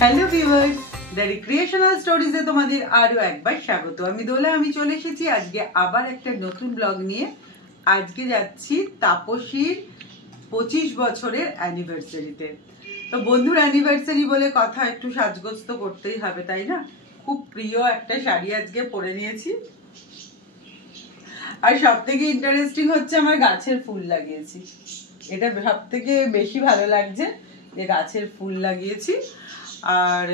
Hello viewers, the recreational স্টোরিজে তোমাদের আরো একবার স্বাগত। আমি দোলা, আমি চলে এসেছি আজকে আবার একটা নতুন ব্লগ নিয়ে। আজকে যাচ্ছি তাপসীর 25 বছরের অ্যানিভার্সারিতে। তো বন্ধুর অ্যানিভার্সারি বলে কথা, একটু সাজগোজ তো করতেই হবে, তাই না? খুব প্রিয় একটা শাড়ি আজকে পরে নিয়েছি। আর সব থেকে ইন্টারেস্টিং হচ্ছে আমার গাছের ফুল লাগিয়েছি। এটা সব থেকে বেশি ভালো লাগছে যে গাছের ফুল লাগিয়েছি। আর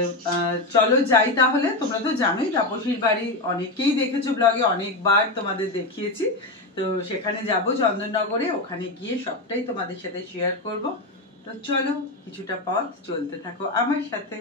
চলো যাই তাহলে। তোমরা তো জানোই তাপসীর বাড়ি, অনেকেই দেখেছো ব্লগে, অনেকবার তোমাদের দেখিয়েছি। তো সেখানে যাব চন্দননগরে, ওখানে গিয়ে সবটাই তোমাদের সাথে শেয়ার করব। তো চলো কিছুটা পথ চলতে থাকো আমার সাথে।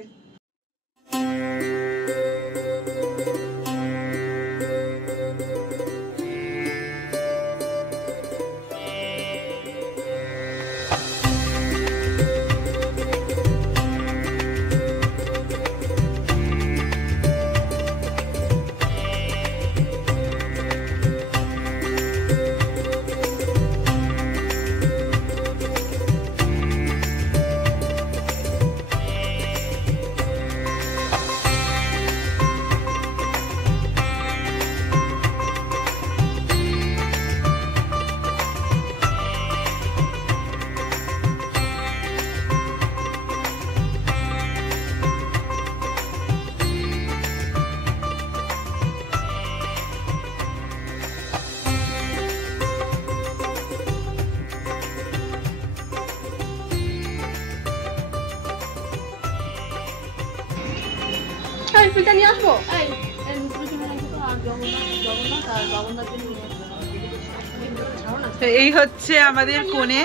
এই হচ্ছে আমাদের কোণে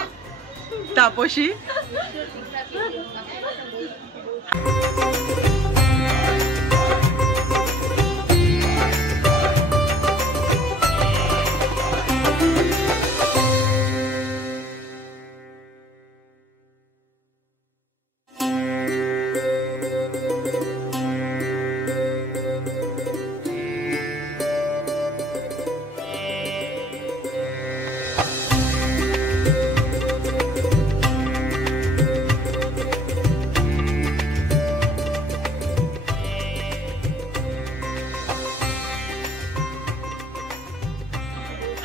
তাপসী।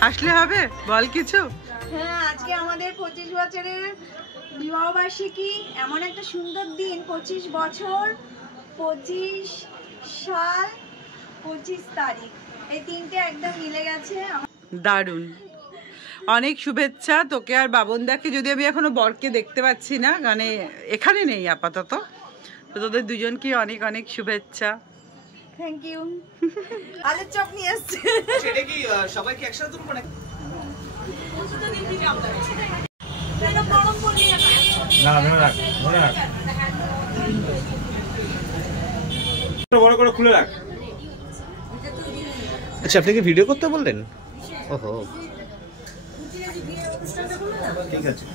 আসলে হবে, বল কিছু। হ্যাঁ, আজকে আমাদের 25 বছরের বিবাহ বার্ষিকী। এমন একটা সুন্দর দিন, 25 বছর, 25 সাল, 25 তারিখ, এই তিনটে একদম মিলে গেছে। দারুণ, অনেক শুভেচ্ছা তোকে আর বাবনদাকে। যদি আমি এখনো বরকে দেখতে পাচ্ছি না, মানে এখানে নেই আপাতত, তো তোদের দুজনকে অনেক অনেক শুভেচ্ছা। Thank you. আলুর চপ নিয়ে আসছে। সেটা কি সবাইকে একসাথে তুলবো নাকি? না না রাখ, ধরে রাখ, বড় করে খুলে রাখ। আচ্ছা, আপনি কি ভিডিও করতে বললেন? ওহো, ঠিক আছে।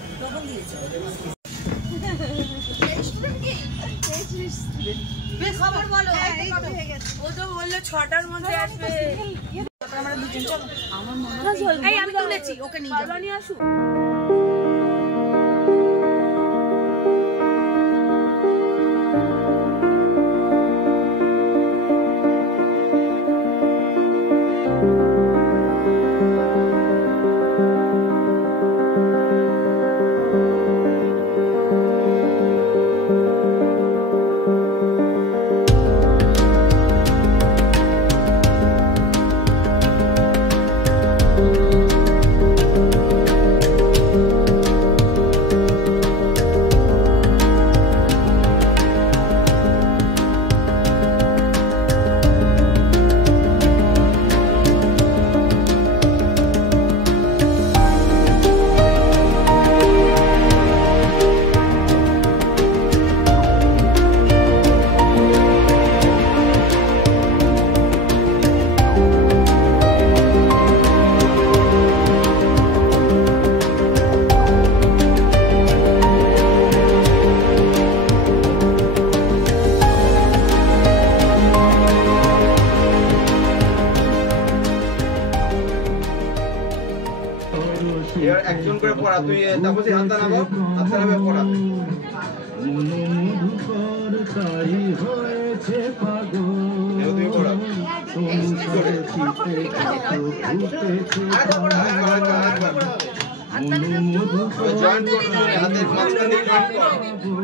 খবর বলো। ও তো বললো 6টার মধ্যে আসবে। আমরা দুজন চলো। আমার মনে হয় এই আমি তুলেছি, ওকে নিয়ে আসো। একজন করে পড়া, তুই তারপর হাতটা নামাও, হাতটা নামে পড়া।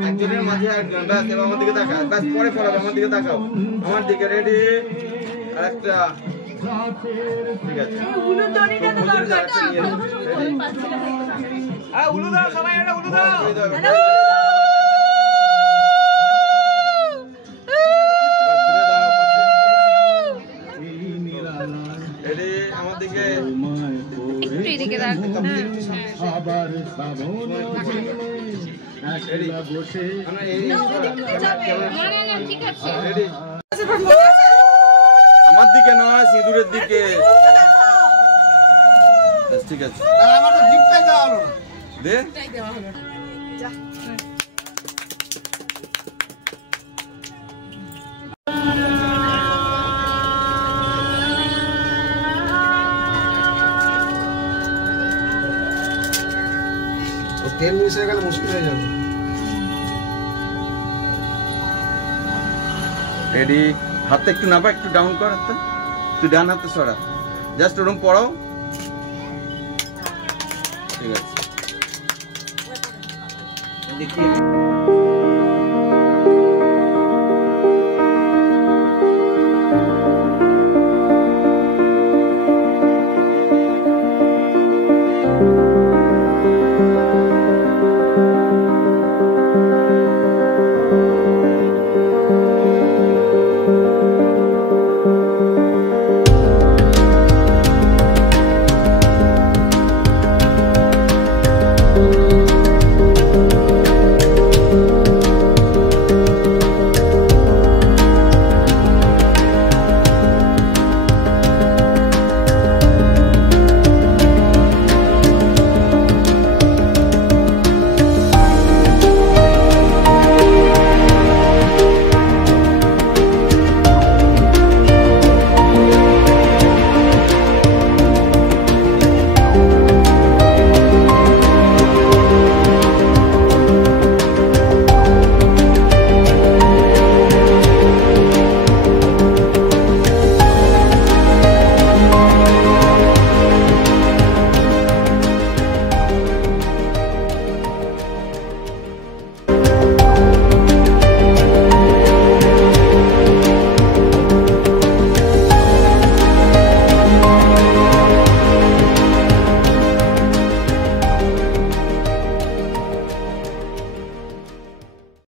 একজনের মাঝে একজন, ব্যাস এবার আমার দিকে তাকাও, ব্যাস পরে পড়াবে, আমার দিকে তাকাও, আমার দিকে, রেডি, আরেকটা, ঠিক আছে, উলুর দড়িটা তো দরকার ছিল। উলু দাও সবাই, এটা উলু দাও, আমার দিকে একটু এদিকে রাখ। আমার দিকে নয়, সিঁদুরের দিকে, ঠিক আছে, দে তেল মিশে গেলে মুশকিল হয়ে যাবে। রেডি, হাতটা একটু নাপা, একটু ডাউন কর, হাতটা তুই ডান হাতে সরা, জাস্ট ওরকম পড়াও, ঠিক আছে।